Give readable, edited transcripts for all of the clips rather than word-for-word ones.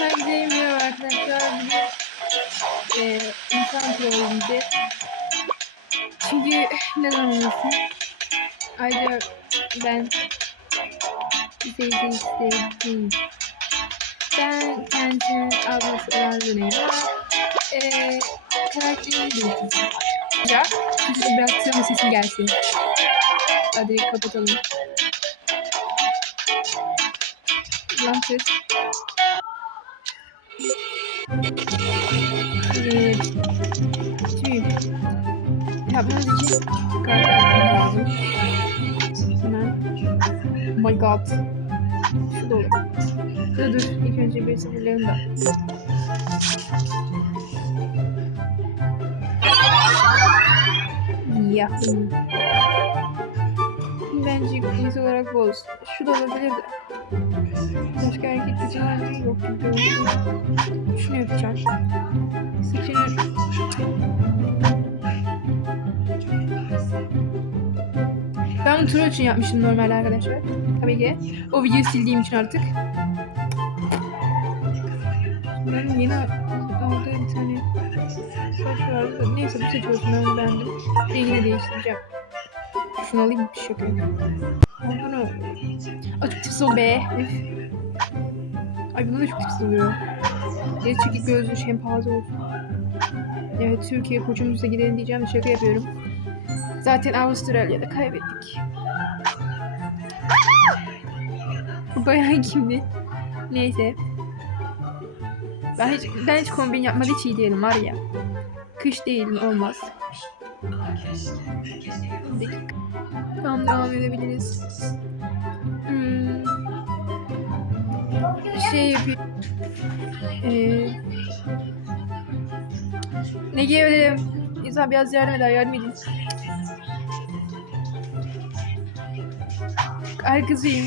Bence merhaba arkadaşlar. Bugün insan trolleyeceğiz. Çünkü neden olmasın? Ayrıca ben istediğim. Ben kendisinin ablası olan Züleyha. Karakterin birisi. Ya, bıraktığım sesim gelsin. Hadi kapatalım. Lan ses. Şimdi yapmamız için karakter lazım. Hemen. Oh my god. Şu da olur. Dur. İlk önce bir sıfırlayalım da. Ya. Bence quiz olarak boz. Şu da olabilir de. Başka hareket seçeneği yok. Şunu yapacağım. Seçeneği. Ben bunu troll için yapmıştım normalde arkadaşlar. Tabii ki. O videoyu sildiğim için artık. Ben yeni aldığım bir tane saç vardı. Neyse bu saç olsun, ben onu beğendim. Rengini değiştireceğim. Şunu alayım bir şey yapayım. Bunu... Aa, çok tipsiz oldu be. Ay bunda da çok tipsiz oluyor. Geri çekik gözlü şempanze olsun. Evet, Türkiye koçumuza gidelim diyeceğim de şaka yapıyorum. Zaten Avustralya'da kaybettik. Bu bayağı kimdi? Neyse. Ben hiç kombin yapmak hiç iyi değilim var ya. Kış değilim, olmaz. Tamam, devam edebiliriz. Şey yapayım. Ne giyebilirim? İnsan biraz yardım edin. Arkasıyım.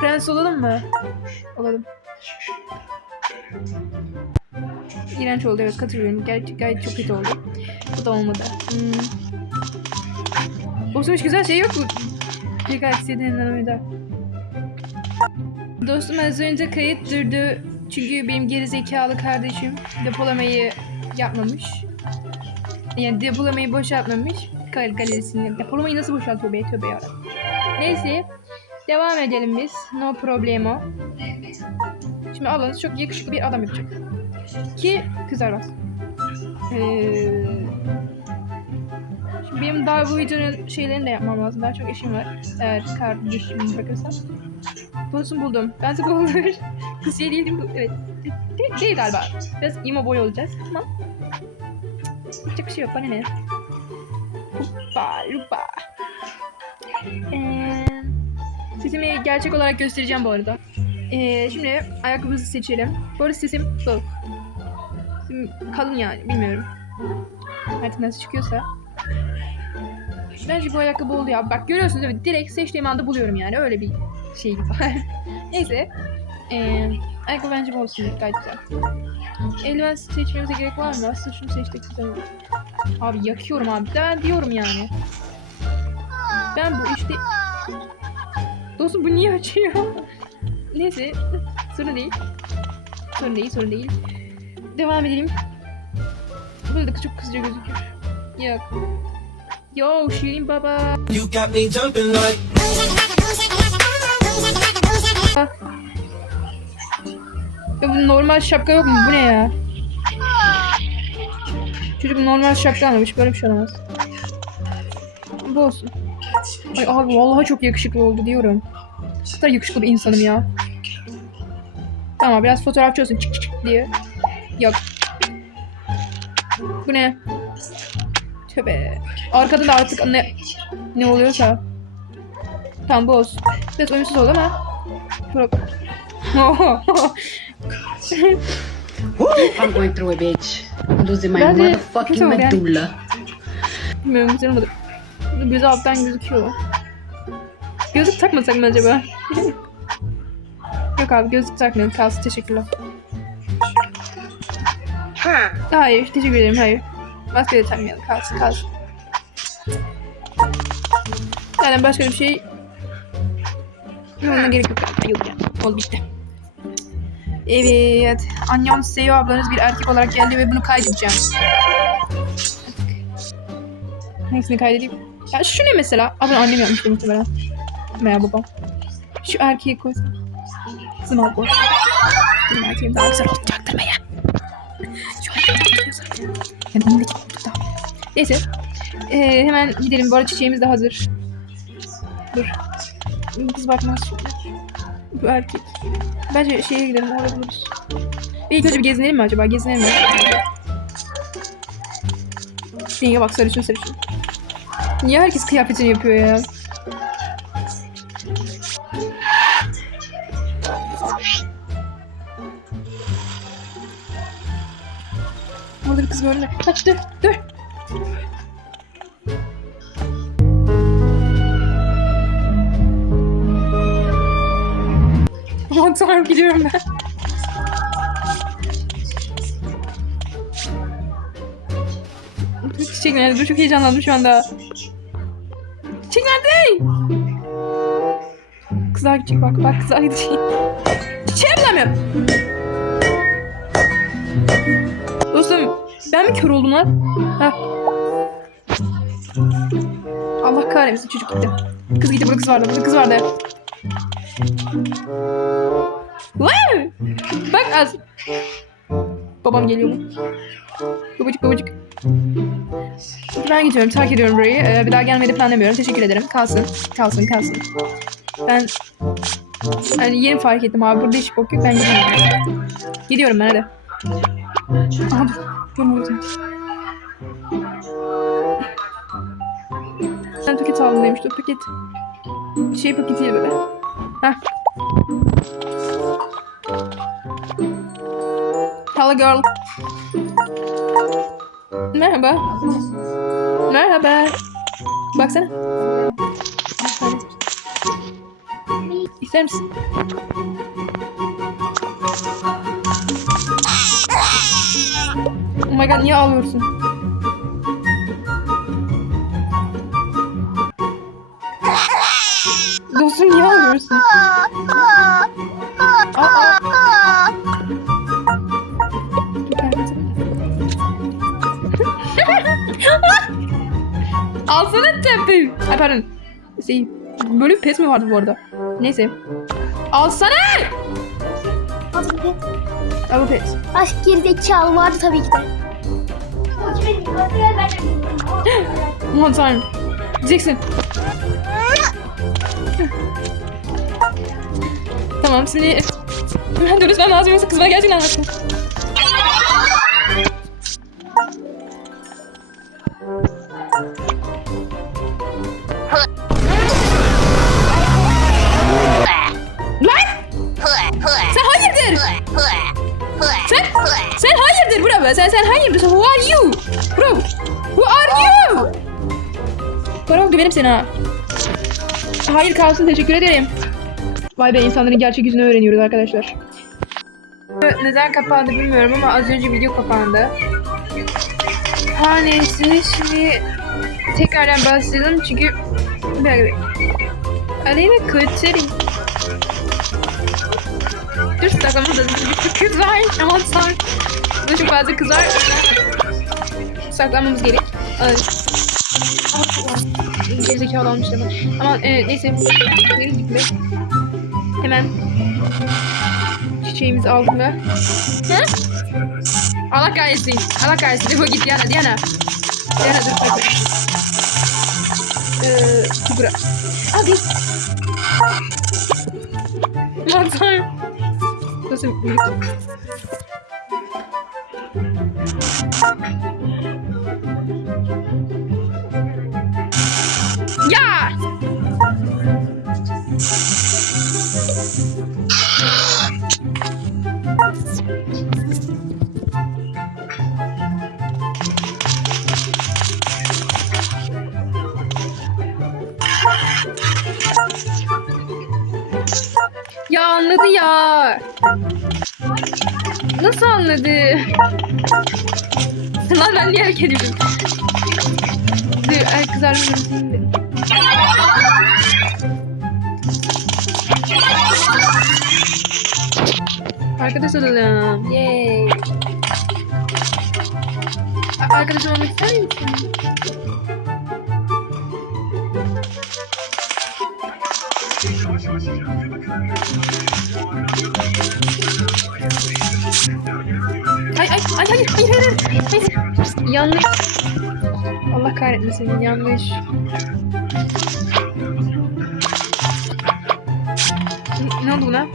Prens olalım mı? Olalım. İğrenç oldu, evet, katılıyorum. Gayet çok kötü oldu. Bu da olmadı. Olsun, hiç güzel şey yok mu? Bir gayet istediğinden öyle. Dostum az önce kayıt durdu. Çünkü benim gerizekalı kardeşim depolamayı yapmamış. Yani depolamayı boşaltmamış. Galerisinde. Depolamayı nasıl boşaltıyor be? Tövbe yarabbim. Neyse. Devam edelim biz. No problemo. Şimdi Allah'ınız çok yakışıklı bir adam yapacak. Ki kızar bas. Şimdi benim daha bu videonun şeylerini de yapmam lazım. Daha çok işim var. Eğer kardeşim bakırsam. Buldum. Ben de olur. Kız şey değildim. Evet. Değil galiba. Biraz emo boy olacağız. Tamam. Hiç bir şey yok. Bana ne? Hoppa. Sesimi gerçek olarak göstereceğim bu arada. Şimdi ayakkabımızı seçelim. Bu arada sesim bu. Sesim kalın yani, bilmiyorum. Artık nasıl çıkıyorsa. Bence bu ayakkabı oldu ya. Bak görüyorsunuz, evet, direkt seçtiğim anda buluyorum yani. Öyle bir şey var. Neyse. Ayakkabı bence bu olsun. Gayet güzel. Eldiven seçmemize gerek var mı? Aslında şunu seçtik güzel olur. Abi yakıyorum abi. Ben diyorum yani. Ben bu işte... Dostum bu niye açıyor? Neyse. Sorun değil. Devam edelim. Burada çok kızıca gözüküyor. Yok. Yo Şirin baba. You got me jumping like. Ya bu normal şapka yok mu? Bu ne ya? Çocuk normal şapka almış. Böyle bir şey olamaz. Bu olsun. Ay abi vallahi çok yakışıklı oldu diyorum. Hatta yakışıklı bir insanım ya. Tamam, biraz fotoğrafçı olsun çık diye. Yok. Bu ne? Tövbe. Arkada da artık ne oluyorsa. Tamam bu olsun. Biraz oyunsuz oldu ama. I'm going through a bitch. Losing my motherfucking medulla. Bilmiyorum, güzel olmadı. Gözü alttan gözüküyor. Gözlük takmasak mı acaba? Yok abi, gözlük takmayalım. Kalsın, teşekkürler. Hayır, teşekkür ederim, hayır. Maske de takmayalım, kalsın. Yani başka bir şey... Ona gerek yok. Oldu bitti. Evet. Annem Seyo ablanız bir erkek olarak geldi ve bunu kaydedeceğim. Hangisini kaydedeyim? Ya şu ne mesela? Abla annem yapmıştı muhtemelen. Veya babam. Şu erkeği koy. Kızım al koy. Benim erkeğim daha güzel olacaktır veya. Şu erkeği tutuyor zaten. Yani benim de tuttu da. Neyse. Hemen gidelim. Bu arada çiçeğimiz de hazır. Dur. Kız bakmaz şimdi. Bu erkek. Bence şeye gidelim. Orada buluruz. İlk önce bir gezinelim mi acaba? Gezinelim mi? Yenge bak sarışın sarışın. Niye herkes kıyafetini yapıyor ya? Burada bir kız gördüm de. Bak dur dur. Aman tanrım gidiyorum ben. Çiçek nerede? Dur çok heyecanlandım şu anda. Çiçek nerede? Kızlar gidecek bak. Bak kızlar gidecek. Çiçeği bulamıyorum. Dostum ben mi kör oldum lan? Ha. Allah kahretsin çocuk gitti. Kız gitti, burada kız vardı. Burada kız vardı. Wow! Bak az. Babam geliyor mu? Babacık babacık. Ben gidiyorum, terk ediyorum burayı. Bir daha gelmeyi de planlamıyorum. Teşekkür ederim. Kalsın. Kalsın, kalsın. Ben yani yeni fark ettim abi. Burada hiç bok yok. Ben gidiyorum. Gidiyorum ben hadi. Abi, ben orada. Ben paket aldım demiştim. Paket. Şey paketiyle böyle. Heh. Hello girl. Merhaba. Merhaba. Baksana. İster misin? Oh my god, niye ağlıyorsun? Dostum niye ağlıyorsun? Aa. Alsana tepi. Ay pardon. Bölüm pes mi vardı bu arada? Neyse. Alsana! Hazır pet. Al bu pes. Aşk gerizekalı vardı tabii ki de. Aman tanrım. Diyeceksin. Tamam seni... Ben dönüşmem lazım yoksa kız bana gerçekten anlatsın. Sen hayırdır? Sen hayırdır bro? Sen hayırdır? Who are you? Bro, who are you? Bro güvenim sana. Ha. Hayır kalsın, teşekkür ederim. Vay be, insanların gerçek yüzünü öğreniyoruz arkadaşlar. Neden kapandı bilmiyorum ama az önce video kapandı. Her neyse şimdi tekrardan başlayalım çünkü böyle Aleyna kötülerim. Dur saklamada bir kız var. Aman tanrım. Burada çok fazla kız var. Saklanmamız gerek. Gerizekalı olmuş ama. Ama neyse. Geri gitme. Hemen çiçeğimizi aldım da. Ha? Allah kahretsin. Allah kahretsin. Defol git Diana. Diana dur sakın. Kubra. Hadi. Aman tanrım. Nasıl büyük? Ya! Ya anladı ya. Nasıl anladı? Lan ben niye hareket ediyorum? Dur, ay kızarmışım şimdi. Arkadaş olalım. Yay. Arkadaş olmak ister misin? Hayır. Yanlış. Allah kahretmesin, yanlış. Ne oldu buna?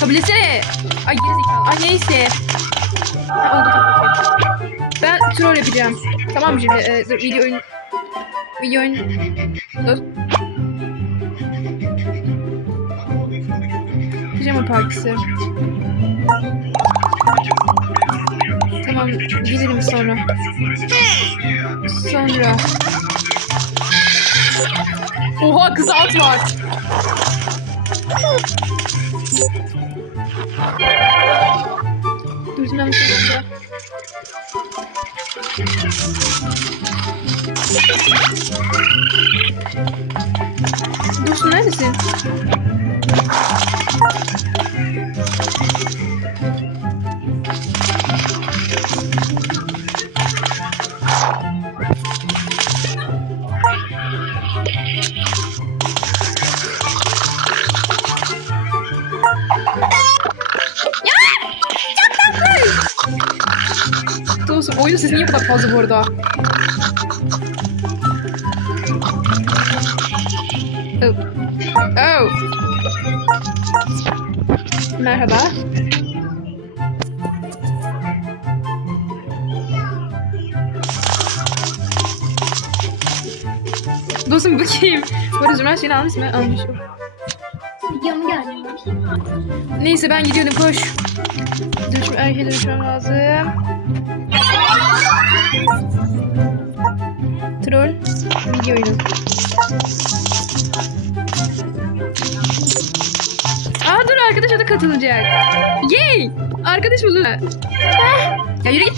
Kabul etsene. Ay gerizekalı. Ay neyse. Ha, oldu tamam. Ben troll yapacağım. Tamam mı şimdi? Dur, video oyun. Dur. Pijama partisi. Tamam, gelirim sonra. Oha, kız alt var. Gözümden bir şey çıktı. Dursun neredesin? Dostum, oyun sesi niye bu kadar fazla bu arada? Oh. Merhaba. Dostum bu kim? Bu arada Zümrüt seni almış mı? Almış. Videomu geldi. Neyse ben gidiyordum, koş. Erkeğe dönüşmem lazım. Troll video oyunu. Aa dur, arkadaşa da katılacak. Yay! Arkadaş buldu. Ya yürü git.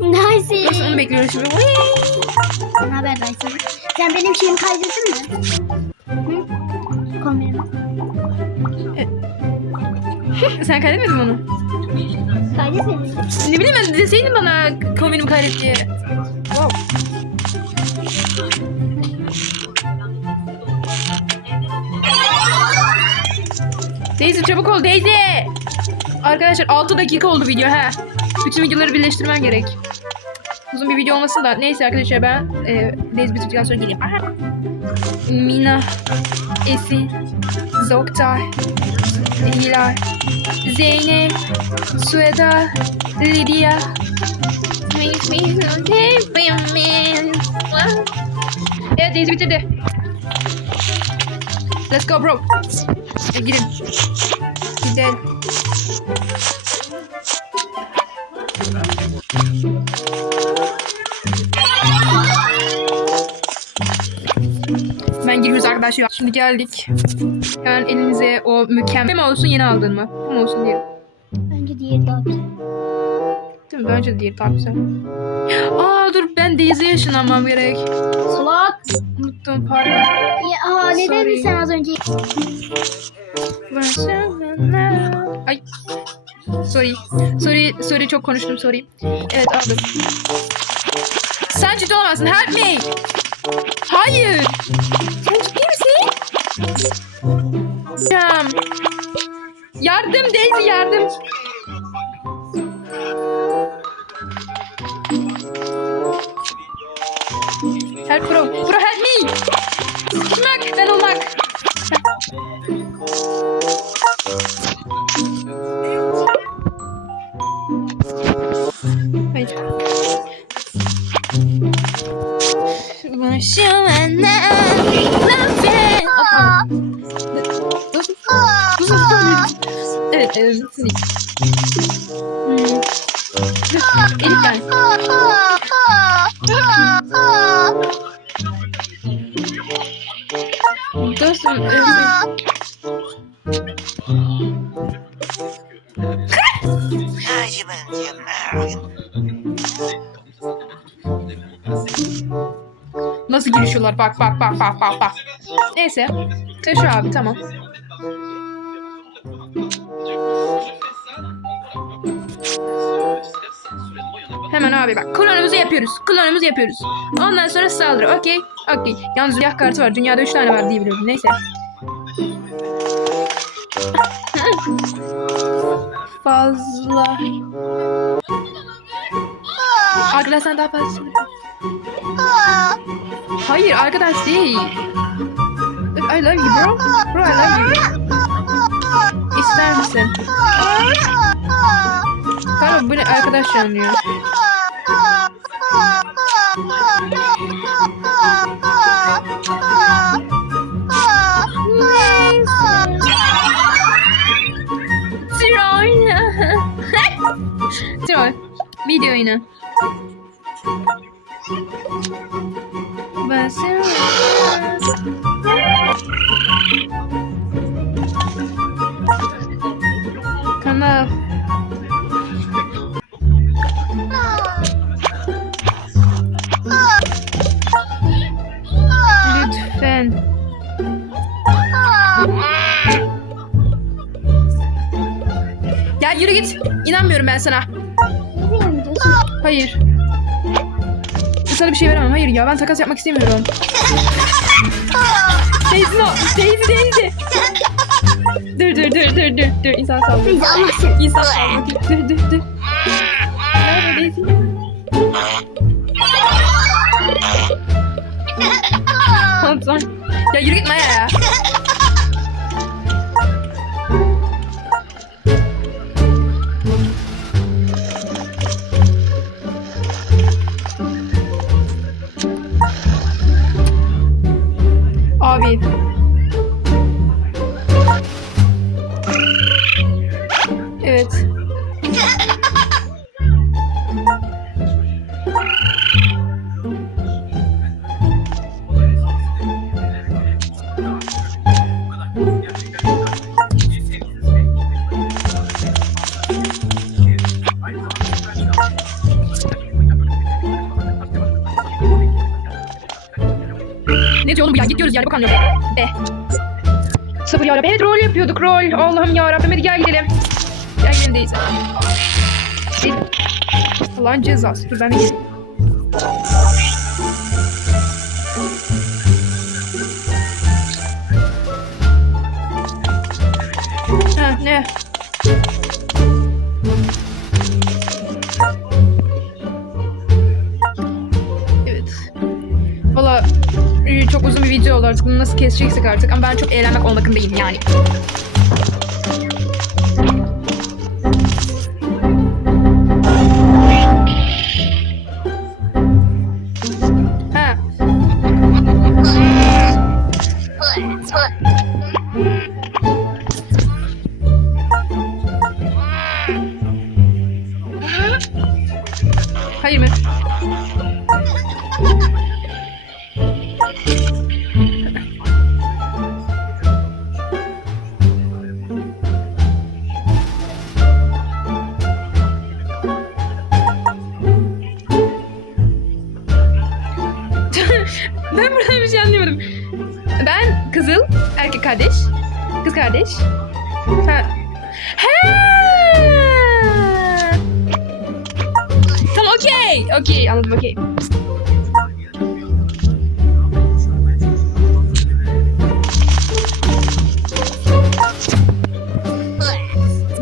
Nice. Nasıl, onu bekliyoruz şimdi. Ne haber Nice? Sen benim şeyimi kaydettin mi? Hı? Kombinimi. Sen kaydetmedin mi onu? Kaydetmedin mi? Ne bileyim, ben deseydin bana kombinimi kaydet diye. Wow. Daisy çabuk ol Daisy. Arkadaşlar 6 dakika oldu video ha. Bütün videoları birleştirmem gerek. Uzun bir video olmasın da. Neyse arkadaşlar, ben Daisy bitirdikten sonra geleyim. Aha. Mina, Esin, Zoktay, Hilal, Zeynep, Sueda, Lydia. Evet, Daisy bitirdi. Let's go bro. Gidelim. Gidelim. Ben giriyoruz arkadaşlar. Şimdi geldik. Hemen elinize o mükemmel mi olsun, yeni aldın mı? Bu mu olsun diye. Bence diğeri daha güzel. Değil mi? Bence de değil, daha güzel. Aa dur, ben Daisy'ye ışınlanmam gerek. Salak. Unuttum, pardon. Ya ne Sorry. dedin sen az önce? Ay. Sorry, çok konuştum, sorry. Evet, aldım. Sen ciddi olamazsın, help me. Hayır. Sen ciddi misin? Yardım Daisy, yardım. Help bro, help me. Sıkışmak, ben olmak. Hayır. Evet, Elif ben. Dostum, nasıl girişiyorlar, bak. Neyse. Taşı abi, tamam. abi bak. Klonumuzu yapıyoruz. Ondan sonra saldırı. Okey. Yalnız rüya kartı var. Dünyada 3 tane var diye biliyorum. Neyse. Fazla. Arkadaş sen daha fazla. Hayır arkadaş değil. I love you bro. Bro I love you. İster misin? Tamam bu ne arkadaş yanlıyor. Troll. Video oyunu. Kanal. Lütfen. Ya yürü git. İnanmıyorum ben sana. Hayır. Sana bir şey veremem. Hayır ya ben takas yapmak istemiyorum. Daisy no. Daisy. Dur. İnsan sağlığı. İnsan sağlığı. Dur. Nerede Daisy? Tamam. Ya yürü git Maya ya. Abi. Evet. Ne diyor oğlum bu ya? Gidiyoruz yani bakalım. Be. Sabır yarabbim. Evet rol yapıyorduk rol. Allah'ım yarabbim hadi gel gidelim. Gel gidelim Daisy. Allah'ın cezası. Dur ben de geleyim. Ha ne? Evet. Valla çok uzun bir video oldu artık. Bunu nasıl keseceksek artık. Ama ben çok eğlenmek olmakındayım yani. Ha. Hayır mı? Ben buradan bir şey anlayamadım. Ben kızıl, erkek kardeş. Kız kardeş. Ha. Tamam okey. Anladım okey.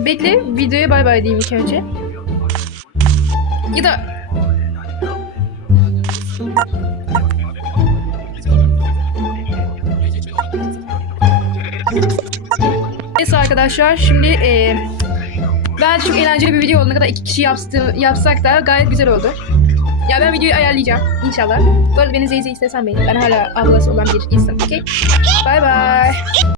Bekle videoya bay bay diyeyim ilk önce. Ya da neyse arkadaşlar şimdi bence çok eğlenceli bir video oldu. Ne kadar 2 kişi yapsak da gayet güzel oldu. Ya ben videoyu ayarlayacağım inşallah. Bu arada beni Zeyze istesem benim. Ben hala ablası olan bir insan. Okay? Bye bye.